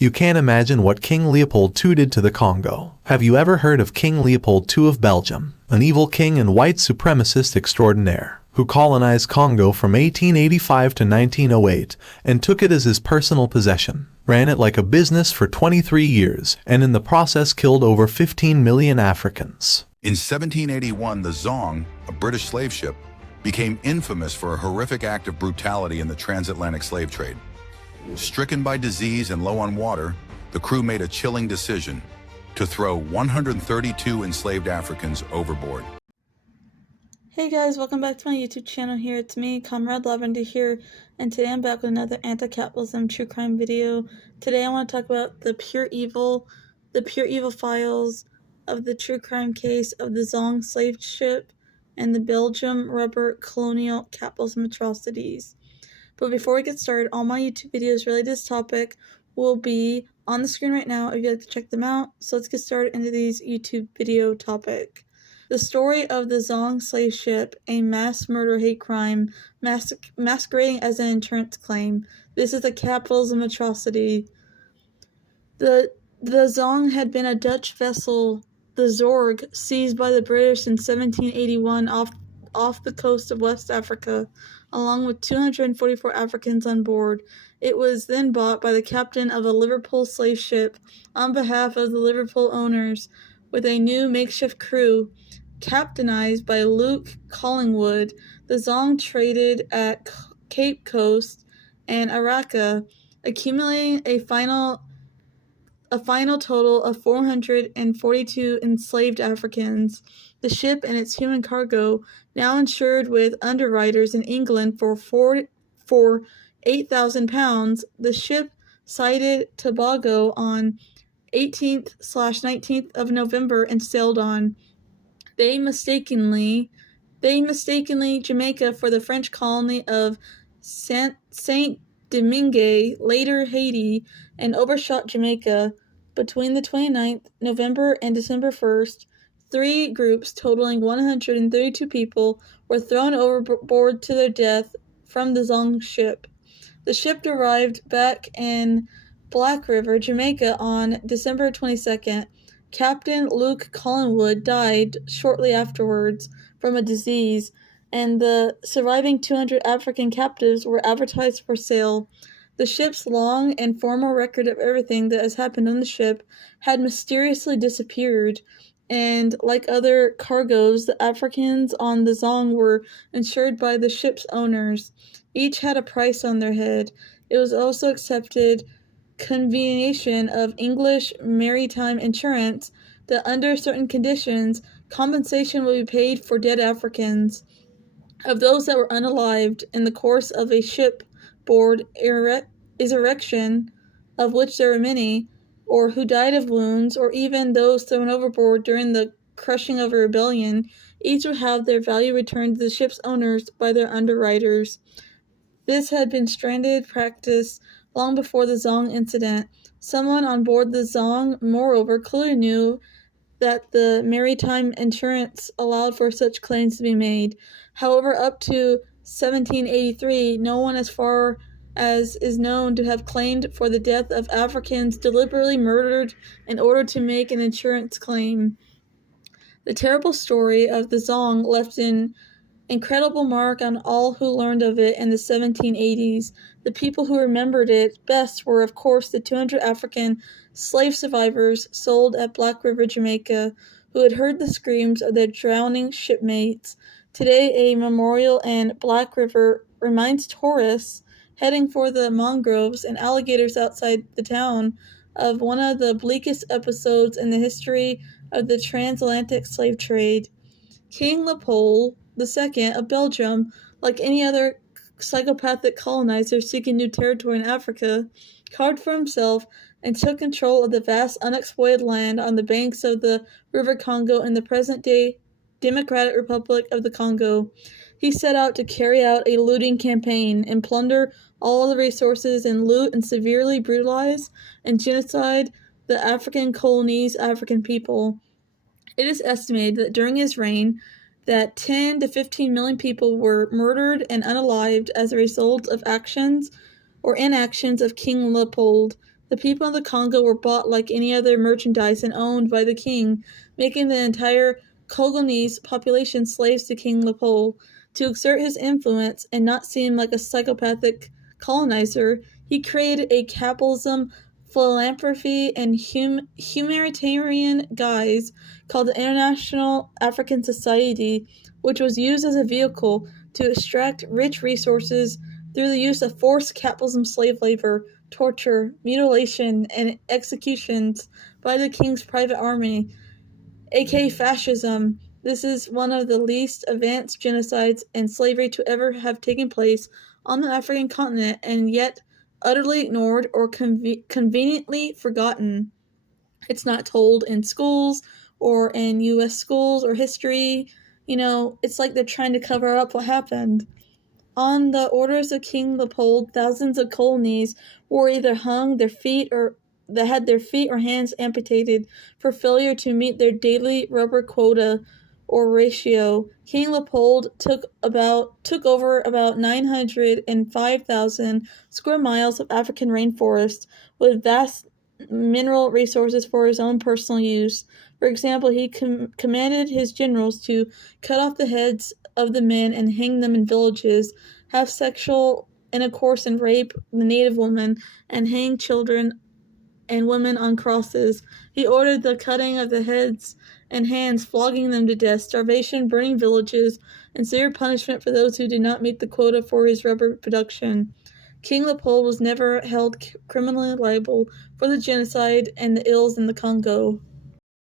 You can't imagine what King Leopold II did to the Congo. Have you ever heard of King Leopold II of Belgium, an evil king and white supremacist extraordinaire, who colonized Congo from 1885 to 1908 and took it as his personal possession, ran it like a business for 23 years, and in the process killed over 15 million Africans? In 1781, the Zong, a British slave ship, became infamous for a horrific act of brutality in the transatlantic slave trade. Stricken by disease and low on water, the crew made a chilling decision to throw 132 enslaved Africans overboard. Hey guys, welcome back to my YouTube channel. Here it's me, Comrade Lavender here, and today I'm back with another anti-capitalism true crime video. Today I want to talk about the pure evil files of the true crime case of the Zong slave ship and the Belgian rubber Colonial Capitalism Atrocities. But before we get started, all my YouTube videos related to this topic will be on the screen right now if you'd like to check them out. So let's get started into these YouTube video topic. The story of the Zong slave ship, a mass murder hate crime masquerading as an insurance claim. This is a capitalism atrocity. The Zong had been a Dutch vessel, the Zorgue, seized by the British in 1781 off the coast of West Africa, along with 244 Africans on board. It was then bought by the captain of a Liverpool slave ship on behalf of the Liverpool owners, with a new makeshift crew. Captainized by Luke Collingwood, the Zong traded at Cape Coast and Accra, accumulating a final total of 442 enslaved Africans. The ship and its human cargo, now insured with underwriters in England for £8,000, the ship sighted Tobago on 18th/19th of November and sailed on. They mistakenly Jamaica for the French colony of St Domingue, later Haiti, and overshot Jamaica. Between the 29th November and December 1st, 3 groups totaling 132 people were thrown overboard to their death from the Zong ship. The ship arrived back in Black River, Jamaica on December 22nd. Captain Luke Collingwood died shortly afterwards from a disease, and the surviving 200 African captives were advertised for sale. The ship's long and formal record of everything that has happened on the ship had mysteriously disappeared, and like other cargoes, the Africans on the Zong were insured by the ship's owners. Each had a price on their head. It was also accepted convention of English maritime insurance that under certain conditions compensation will be paid for dead Africans. Of those that were unalived in the course of a shipboard erection, of which there were many, or who died of wounds, or even those thrown overboard during the crushing of a rebellion, each would have their value returned to the ship's owners by their underwriters. This had been standard practice long before the Zong incident. Someone on board the Zong, moreover, clearly knew that the maritime insurance allowed for such claims to be made. However, up to 1783, no one as far as is known to have claimed for the death of Africans deliberately murdered in order to make an insurance claim. The terrible story of the Zong left an incredible mark on all who learned of it in the 1780s. The people who remembered it best were, of course, the 200 African slave survivors sold at Black River, Jamaica, who had heard the screams of their drowning shipmates. Today, a memorial in Black River reminds tourists heading for the mangroves and alligators outside the town of one of the bleakest episodes in the history of the transatlantic slave trade. King Leopold II of Belgium, like any other psychopathic colonizer seeking new territory in Africa, carved for himself and took control of the vast unexploited land on the banks of the River Congo in the present-day Democratic Republic of the Congo. He set out to carry out a looting campaign and plunder all the resources and loot and severely brutalize and genocide the African colonies' African people. It is estimated that during his reign, that 10 to 15 million people were murdered and unalived as a result of actions or inactions of King Leopold. The people of the Congo were bought like any other merchandise and owned by the king, making the entire Congolese population slaves to King Leopold. To exert his influence and not seem like a psychopathic colonizer, he created a capitalism, philanthropy, and humanitarian guise called the International African Society, which was used as a vehicle to extract rich resources through the use of forced capitalism, slave labor, torture, mutilation, and executions by the king's private army, aka fascism. This is one of the least advanced genocides and slavery to ever have taken place on the African continent, and yet utterly ignored or conveniently forgotten. It's not told in schools or in U.S. schools or history. It's like they're trying to cover up what happened. On the orders of King Leopold, thousands of colonies were either hung, that had their feet or hands amputated for failure to meet their daily rubber quota or ratio. King Leopold took over about 905,000 square miles of African rainforest with vast mineral resources for his own personal use. For example, he commanded his generals to cut off the heads of the men and hang them in villages, have sexual intercourse and rape the native women, and hang children and women on crosses. He ordered the cutting of the heads and hands, flogging them to death, starvation, burning villages, and severe punishment for those who did not meet the quota for his rubber production. King Leopold was never held criminally liable for the genocide and the ills in the Congo.